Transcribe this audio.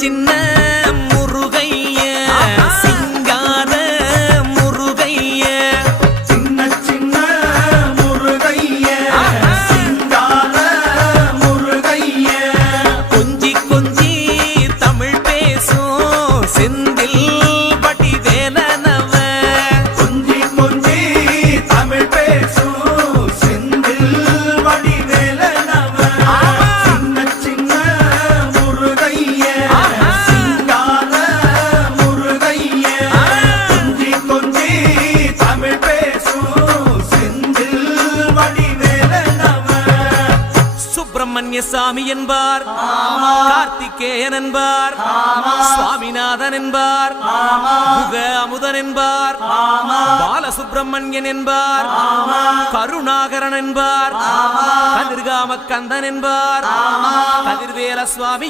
சின்ன முருகைய சிங்கார முருகைய சின்ன சின்ன முருகைய சிங்கார முருகைய கொஞ்சி கொஞ்சி தமிழ் பேசும் செந்தில் வடிவேலனவ கொஞ்சி கொஞ்சி தமிழ் பேசும் செந்தில் வடிவேலனவ சின்ன சின்ன முருகைய சிங்கார முருகைய கொஞ்சி கொஞ்சி தமிழ் பேசும் செந்தில் வடிவேலனவ சுப்பிரமணிய சாமி என்பார் கார்த்திகேயன் என்பார் சுவாமிநாதன் என்பார் முக அமுதன் என்பார் பாலசுப்பிரமணியன் என்பார் கருணாகரன் என்பார் கதிர்காம கந்தன் என்பார் கதிர்வேல சுவாமி